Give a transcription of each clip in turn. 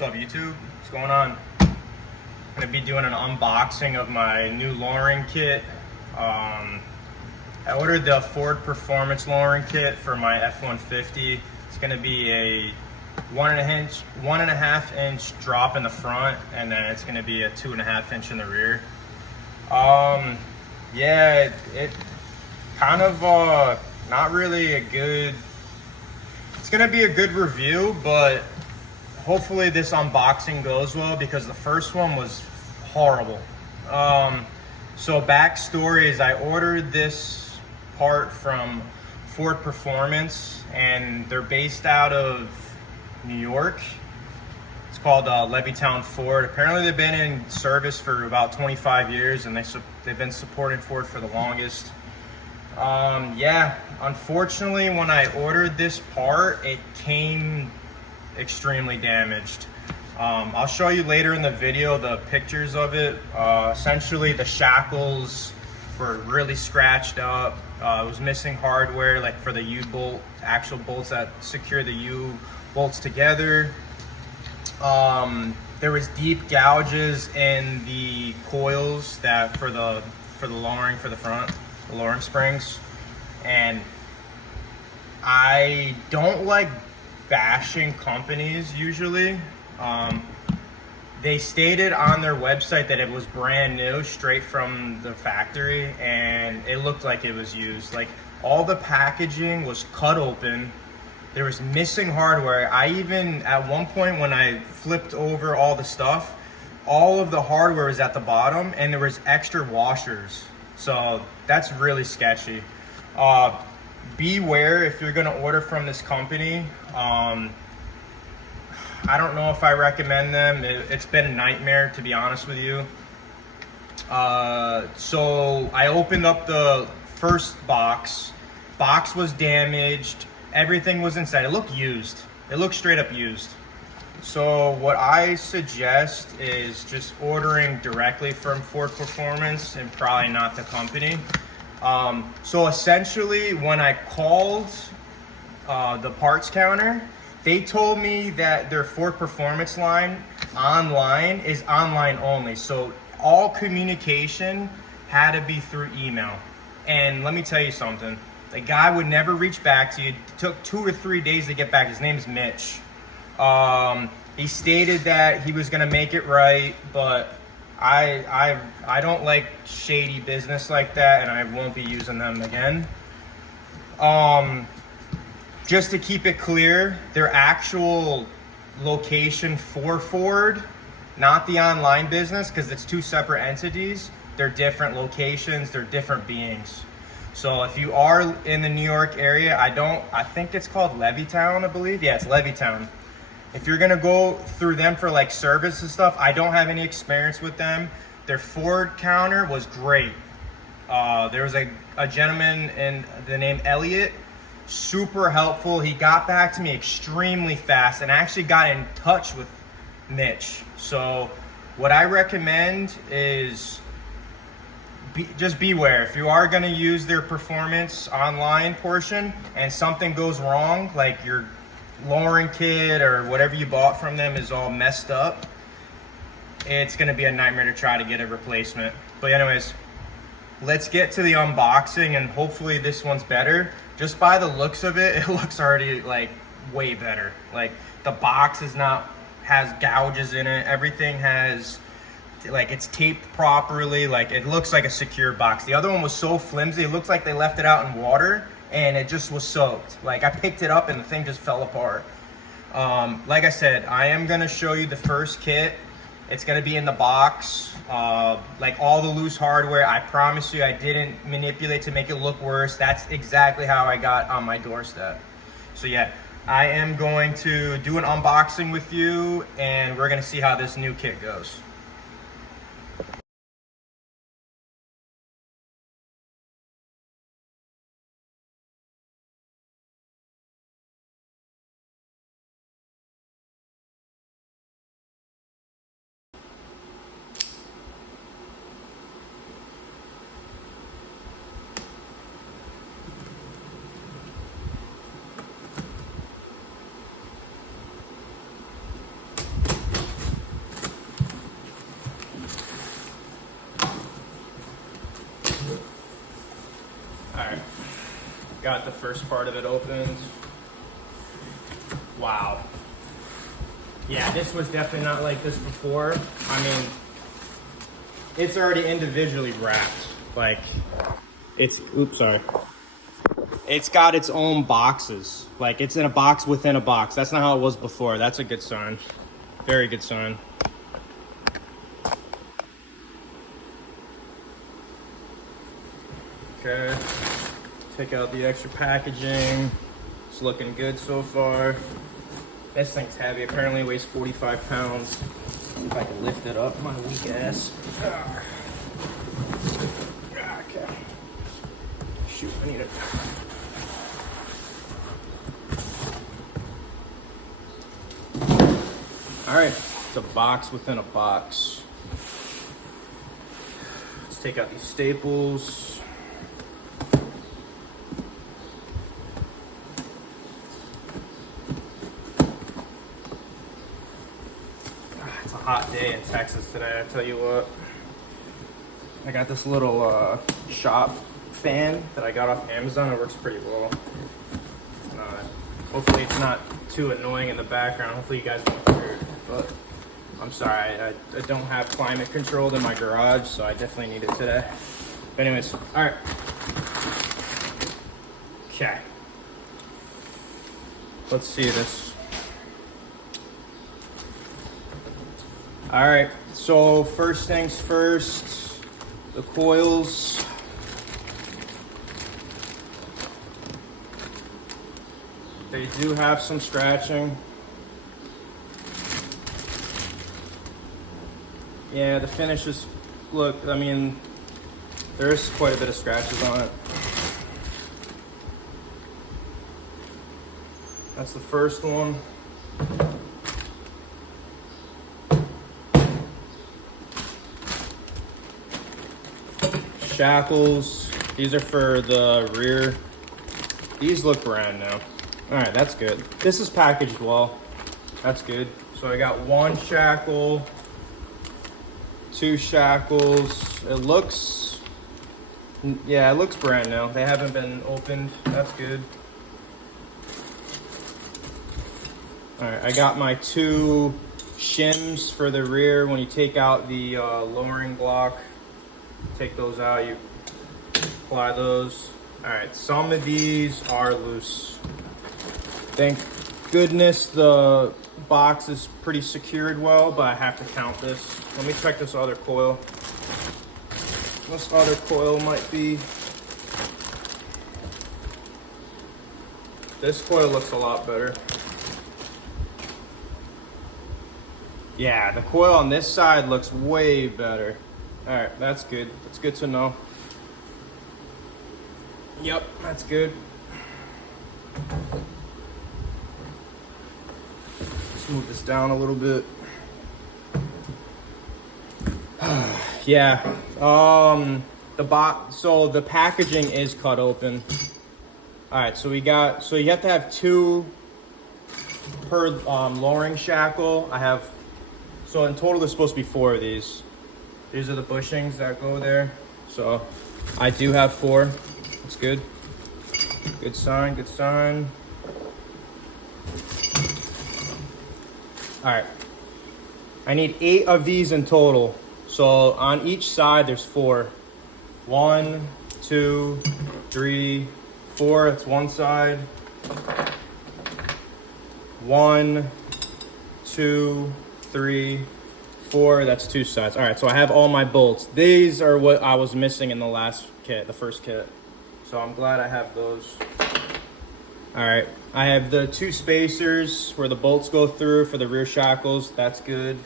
What's up, YouTube? What's going on? I'm gonna be doing an unboxing of my new lowering kit. I ordered the Ford Performance lowering kit for my F-150. It's gonna be a 1.5 inch drop in the front, and then it's gonna be a 2.5 inch in the rear. Yeah, it kind of not really a good. It's gonna be a good review, but hopefully this unboxing goes well because the first one was horrible. So backstory is I ordered this part from Ford Performance, and they're based out of New York. It's called Levittown Ford. Apparently they've been in service for about 25 years, and they've been supporting Ford for the longest. Yeah, unfortunately when I ordered this part, it came extremely damaged. I'll show you later in the video the pictures of it. Essentially the shackles were really scratched up. It was missing hardware, like for the U-bolt, actual bolts that secure the U-bolts together. There was deep gouges in the coils that for the lowering for the front, the lowering springs. And I don't like bashing companies usually. They stated on their website that it was brand new, straight from the factory, and it looked like it was used. Like, all the packaging was cut open. There was missing hardware. I even, at one point when I flipped over all the stuff, all of the hardware was at the bottom, and there was extra washers. So that's really sketchy. Beware if you're gonna order from this company. I don't know if I recommend them. It's been a nightmare, to be honest with you. So I opened up the first box. Box was damaged. Everything was inside. It looked used. It looked straight up used. So what I suggest is just ordering directly from Ford Performance and probably not the company. So essentially when I called the parts counter, they told me that their Ford Performance line online is online only. So all communication had to be through email. And let me tell you something. The guy would never reach back to you. It took 2 to 3 days to get back. His name is Mitch. He stated that he was gonna make it right, but I don't like shady business like that, and I won't be using them again. Just to keep it clear, their actual location for Ford, not the online business, because it's two separate entities. They're different locations, they're different beings. So if you are in the New York area, I think it's called Levittown, I believe. Yeah, it's Levittown. If you're gonna go through them for like service and stuff, I don't have any experience with them. Their Ford counter was great. There was a gentleman in the name Elliot, super helpful. He got back to me extremely fast and actually got in touch with Mitch. So what I recommend is just beware. If you are going to use their performance online portion and something goes wrong, like your lowering kit or whatever you bought from them is all messed up, it's going to be a nightmare to try to get a replacement. But anyways, let's get to the unboxing, and hopefully this one's better. Just by the looks of it, it looks already like way better. Like the box has gouges in it. Everything has, like, it's taped properly. Like, it looks like a secure box. The other one was so flimsy, it looks like they left it out in water and it just was soaked. Like, I picked it up and the thing just fell apart. Like I said, I am gonna show you the first kit. It's gonna be in the box, like all the loose hardware. I promise you I didn't manipulate to make it look worse. That's exactly how I got on my doorstep. So yeah, I am going to do an unboxing with you, and we're gonna see how this new kit goes. Got the first part of it opened. Wow. Yeah, this was definitely not like this before. I mean, it's already individually wrapped. Like, it's, oops, sorry. It's got its own boxes. Like, it's in a box within a box. That's not how it was before. That's a good sign. Very good sign. Okay. Take out the extra packaging. It's looking good so far. This thing's heavy. Apparently it weighs 45 pounds. If I can lift it up, my weak ass. Okay. Shoot, I need it. All right, it's a box within a box. Let's take out these staples. It's a hot day in Texas today, I tell you what. I got this little shop fan that I got off Amazon. It works pretty well. Hopefully it's not too annoying in the background. Hopefully you guys don't hear it. But I'm sorry, I don't have climate controlled in my garage, so I definitely need it today. But anyways, all right. Okay. Let's see this. All right, so first things first, the coils. They do have some scratching. Yeah, the finishes look, I mean, there's quite a bit of scratches on it. That's the first one. Shackles, these are for the rear. These look brand new. All right, that's good. This is packaged well. That's good. So I got one shackle, two shackles. It looks, yeah, it looks brand new. They haven't been opened. That's good. All right, I got my two shims for the rear. When you take out the lowering block, take those out, you apply those. All right, some of these are loose. Thank goodness the box is pretty secured well, but I have to count this. Let me check this other coil. This other coil might be, this coil looks a lot better. Yeah, the coil on this side looks way better. All right, that's good. That's good to know. Yep, that's good. Let's move this down a little bit. Yeah, so the packaging is cut open. All right, so you have to have two per lowering shackle. So in total there's supposed to be 4 of these. These are the bushings that go there. So I do have 4. That's good. Good sign, good sign. All right. I need 8 of these in total. So on each side there's 4. 1, 2, 3, 4. That's one side. 1, 2, 3, 4. That's 2 sides. All right, so I have all my bolts. These are what I was missing in the last kit, the first kit. So I'm glad I have those. All right, I have the 2 spacers where the bolts go through for the rear shackles. That's good.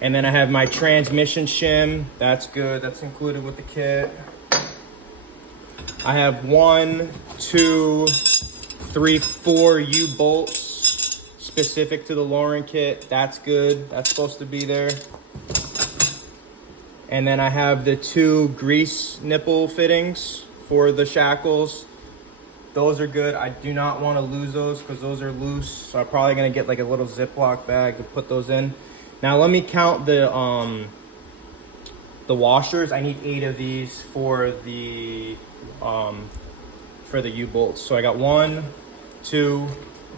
And then I have my transmission shim. That's good. That's included with the kit. I have 1, 2, 3, 4 U-bolts specific to the lowering kit. That's good. That's supposed to be there. And then I have the 2 grease nipple fittings for the shackles. Those are good. I do not want to lose those because those are loose. So I'm probably going to get like a little Ziploc bag to put those in. Now let me count the The washers, I need 8 of these for the U-bolts. So I got 1, 2,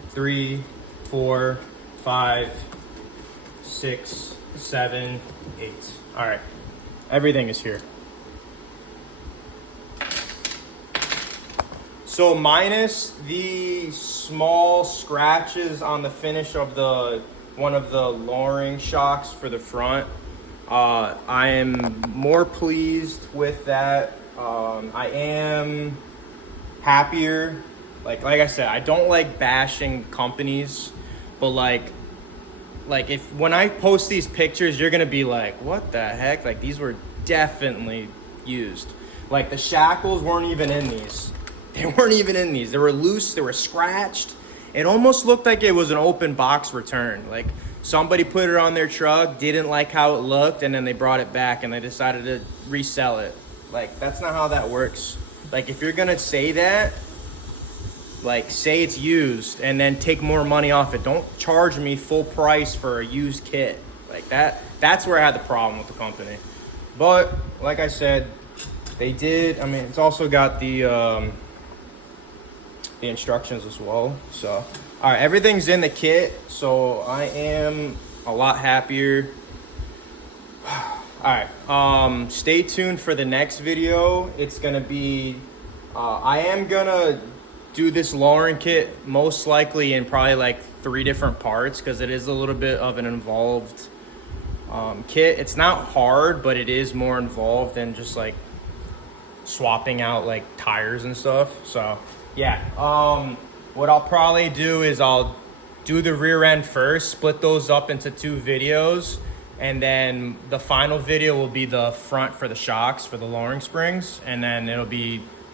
3, 4, 5, 6, 7, 8. All right, everything is here. So minus the small scratches on the finish of one of the lowering shocks for the front, I am more pleased with that. I am happier. Like I said, I don't like bashing companies, but like if when I post these pictures, you're gonna be like, what the heck? Like these were definitely used. Like the shackles weren't even in these. They weren't even in these. They were loose, they were scratched. It almost looked like it was an open box return. Like somebody put it on their truck, didn't like how it looked, and then they brought it back and they decided to resell it. Like that's not how that works. Like if you're gonna say that, like say it's used and then take more money off it. Don't charge me full price for a used kit. Like that's where I had the problem with the company. But like I said, they did, I mean, it's also got the instructions as well. So all right, everything's in the kit, so I am a lot happier. All right, stay tuned for the next video. It's gonna be I am gonna do this lowering kit most likely in probably like 3 different parts, because it is a little bit of an involved kit. It's not hard, but it is more involved than just like swapping out like tires and stuff. So yeah, what I'll probably do is I'll do the rear end first, split those up into 2 videos, and then the final video will be the front for the shocks for the lowering springs, and then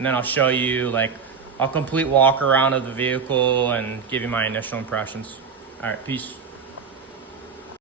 I'll show you like a complete walk around of the vehicle and give you my initial impressions. All right, peace.